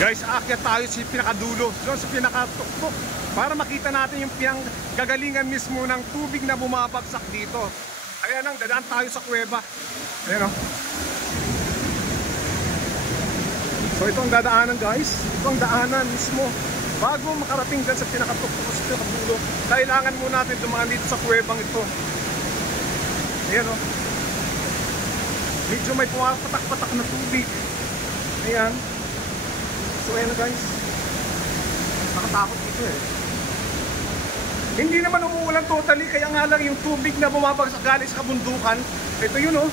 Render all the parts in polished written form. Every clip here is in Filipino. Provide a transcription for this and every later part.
Guys, aakyat tayo sa pinakadulo, doon sa pinakatuktok, para makita natin yung pinanggagalingan mismo ng tubig na bumabagsak dito. Ayan ang dadaan tayo sa kuweba. Ayan o. So ito ang dadaanan guys. Ito ang daanan mismo. Bago makarating dyan sa pinakatuktok, sa pinakadulo, kailangan muna natin dumaan dito sa kuwebang ito. Ayan o. Medyo may pumapatak-patak na tubig. Ayan. So ayan na guys, nakatakot dito eh. Hindi naman umuulan totally, kaya nga lang yung tubig na bumabagsak galing sa kabundukan. Ito yun oh.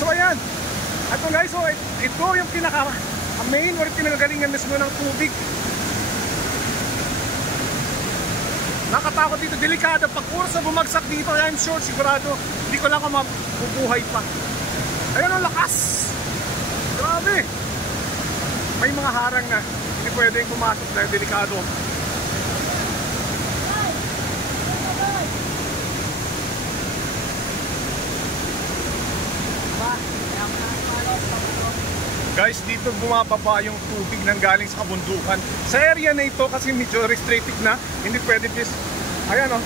So ayan, ito guys, so ito yung pinaka main or pinagalingan mismo ng tubig. Nakatakot dito, delikado. Pag oras na bumagsak dito, I'm sure, sigurado hindi ko lang kung mabubuhay pa. Ayan ang lakas. Grabe. May mga harang na hindi pwedeng pumasok dahil delikado. Guys, dito bumababa yung tubig nang galing sa kabundukan. Sa area na ito kasi medyo restricted na, hindi pwede this. Ayan o.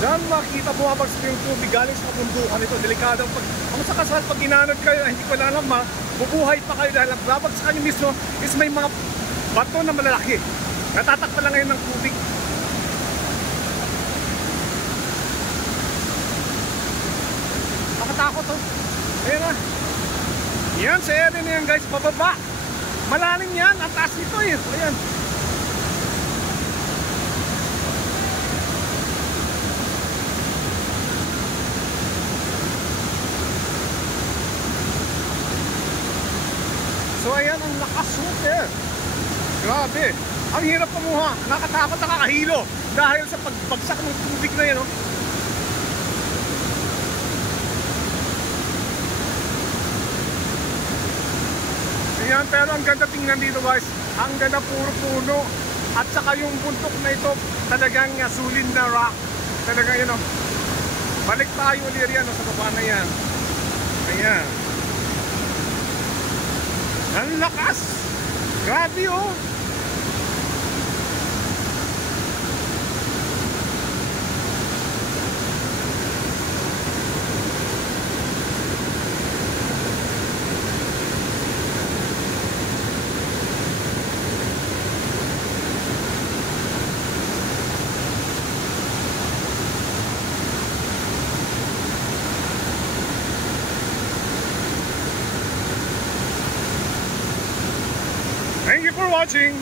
Diyan makita bumabagsak yung tubig galing sa kabundukan. Ito, delikado. Kung sa kasal, pag inanod kayo, hindi ko na alam bubuhay pa kayo dahil ang babagsakan nyo mismo is may mga bato na malalaki. Natatakpa lang ngayon ng tubig. Nakatakot oh. Ayan na. Yan, sa area na yan guys, bababa. Malalim yan, ang taas nito eh. Ayan. So ayan, ang lakas super. Grabe. Ang hirap kumuha. Nakatakot, nakakahilo. Dahil sa pagbagsak ng tubig na yan oh. Ayan, pero ang ganda tingnan dito guys. Ang ganda, puro puno. At saka yung bundok na ito, talagang sulin na rock. Talagang yun oh. Balik tayo ulit yan oh, sa baba na yan. Ayan. Ang lakas! Grabe oh! Thank you for watching!